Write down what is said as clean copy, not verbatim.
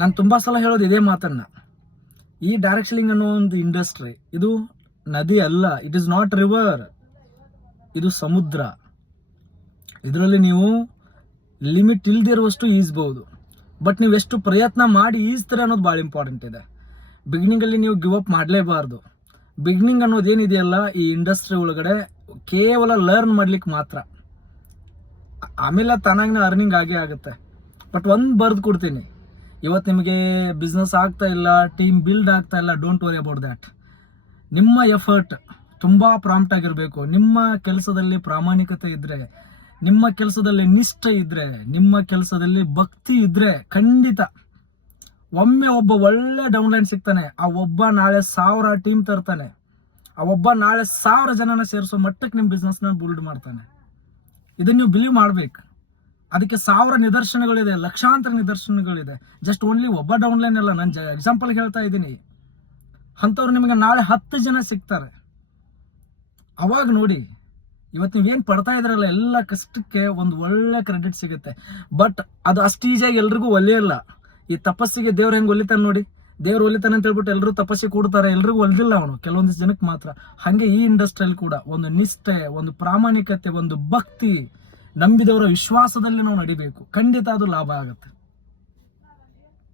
ನಾನು ತುಂಬ ಸಲ ಹೇಳೋದು ಇದೇ ಮಾತನ್ನ. ಈ ಡೈರೆಕ್ಟ್ ಸೆಲ್ಲಿಂಗ್ ಅನ್ನೋ ಒಂದು ಇಂಡಸ್ಟ್ರಿ ಇದು ನದಿ ಅಲ್ಲ, ಇಟ್ ಇಸ್ ನಾಟ್ ರಿವರ್, ಇದು ಸಮುದ್ರ. ಇದರಲ್ಲಿ ನೀವು ಲಿಮಿಟ್ ಇಲ್ದಿರುವಷ್ಟು ಈಜ್ಬೋದು, ಬಟ್ ನೀವು ಎಷ್ಟು ಪ್ರಯತ್ನ ಮಾಡಿ ಈಜ್ತೀರ ಅನ್ನೋದು ಭಾಳ ಇಂಪಾರ್ಟೆಂಟ್ ಇದೆ. ಬಿಗಿನಿಂಗಲ್ಲಿ ನೀವು ಗಿವ್ ಅಪ್ ಮಾಡಲೇಬಾರ್ದು. ಬಿಗಿನಿಂಗ್ ಅನ್ನೋದೇನಿದೆಯಲ್ಲ ಈ ಇಂಡಸ್ಟ್ರಿ ಒಳಗಡೆ ಕೇವಲ ಲರ್ನ್ ಮಾಡ್ಲಿಕ್ಕೆ ಮಾತ್ರ, ಆಮೇಲೆ ತಾನಾಗಿನ ಅರ್ನಿಂಗ್ ಆಗೇ ಆಗುತ್ತೆ. ಬಟ್ ಒಂದು ಬರೆದು ಕೊಡ್ತೀನಿ, ಇವತ್ತು ನಿಮಗೆ ಬಿಸ್ನೆಸ್ ಆಗ್ತಾ ಇಲ್ಲ, ಟೀಮ್ ಬಿಲ್ಡ್ ಆಗ್ತಾ ಇಲ್ಲ, ಡೋಂಟ್ ವರಿ ಅಬೌಟ್ ದ್ಯಾಟ್. ನಿಮ್ಮ ಎಫರ್ಟ್ ತುಂಬ ಪ್ರಾಂಪ್ಟ್ ಆಗಿರಬೇಕು. ನಿಮ್ಮ ಕೆಲಸದಲ್ಲಿ ಪ್ರಾಮಾಣಿಕತೆ ಇದ್ದರೆ, ನಿಮ್ಮ ಕೆಲಸದಲ್ಲಿ ನಿಷ್ಠೆ ಇದ್ದರೆ, ನಿಮ್ಮ ಕೆಲಸದಲ್ಲಿ ಭಕ್ತಿ ಇದ್ದರೆ ಖಂಡಿತ ಒಮ್ಮೆ ಒಬ್ಬ ಒಳ್ಳೆ ಡೌನ್ಲೈನ್ ಸಿಗ್ತಾನೆ. ಆ ಒಬ್ಬ ನಾಳೆ 1000 ಟೀಮ್ ತರ್ತಾನೆ. ಆ ಒಬ್ಬ ನಾಳೆ 1000 ಜನನ ಸೇರಿಸೋ ಮಟ್ಟಕ್ಕೆ ನಿಮ್ಮ ಬಿಸ್ನೆಸ್ನ ಬಿಲ್ಡ್ ಮಾಡ್ತಾನೆ. ಇದನ್ನು ನೀವು ಬಿಲೀವ್ ಮಾಡ್ಬೇಕು. ಅದಕ್ಕೆ 1000 ನಿದರ್ಶನಗಳಿದೆ, ಲಕ್ಷಾಂತರ ನಿದರ್ಶನಗಳಿದೆ. ಜಸ್ಟ್ ಓನ್ಲಿ ಒಬ್ಬ ಡೌನ್ಲೈನ್ ಅಲ್ಲ, ನಾನು ಎಕ್ಸಾಂಪಲ್ ಹೇಳ್ತಾ ಇದ್ದೀನಿ. ಅಂಥವ್ರು ನಿಮಗೆ ನಾಳೆ 10 ಜನ ಸಿಗ್ತಾರೆ. ಅವಾಗ ನೋಡಿ, ಇವತ್ತು ನೀವೇನು ಪಡ್ತಾ ಇದ್ರಲ್ಲ ಎಲ್ಲ ಕಷ್ಟಕ್ಕೆ ಒಂದು ಒಳ್ಳೆ ಕ್ರೆಡಿಟ್ ಸಿಗುತ್ತೆ. ಬಟ್ ಅದು ಅಷ್ಟು ಈಸಿಯಾಗಿ ಎಲ್ರಿಗೂ ಒಲಿಯಲ್ಲ. ಈ ತಪಸ್ಸಿಗೆ ದೇವ್ರು ಹೆಂಗೆ ಒಲಿತಾನೆ ನೋಡಿ, ದೇವ್ರು ಒಲಿತಾನೆ ಅಂತ ಹೇಳ್ಬಿಟ್ಟು ಎಲ್ಲರೂ ತಪಸ್ಸಿಗೆ ಕೂಡ್ತಾರೆ, ಎಲ್ರಿಗೂ ಒಲಿದಿಲ್ಲ ಅವನು, ಕೆಲವೊಂದಿಷ್ಟು ಜನಕ್ಕೆ ಮಾತ್ರ. ಹಾಗೆ ಈ ಇಂಡಸ್ಟ್ರಿಯಲ್ಲಿ ಕೂಡ ಒಂದು ನಿಷ್ಠೆ, ಒಂದು ಪ್ರಾಮಾಣಿಕತೆ, ಒಂದು ಭಕ್ತಿ, ನಂಬಿದವರ ವಿಶ್ವಾಸದಲ್ಲಿ ನಾವು ನಡಿಬೇಕು. ಖಂಡಿತ ಅದು ಲಾಭ ಆಗುತ್ತೆ.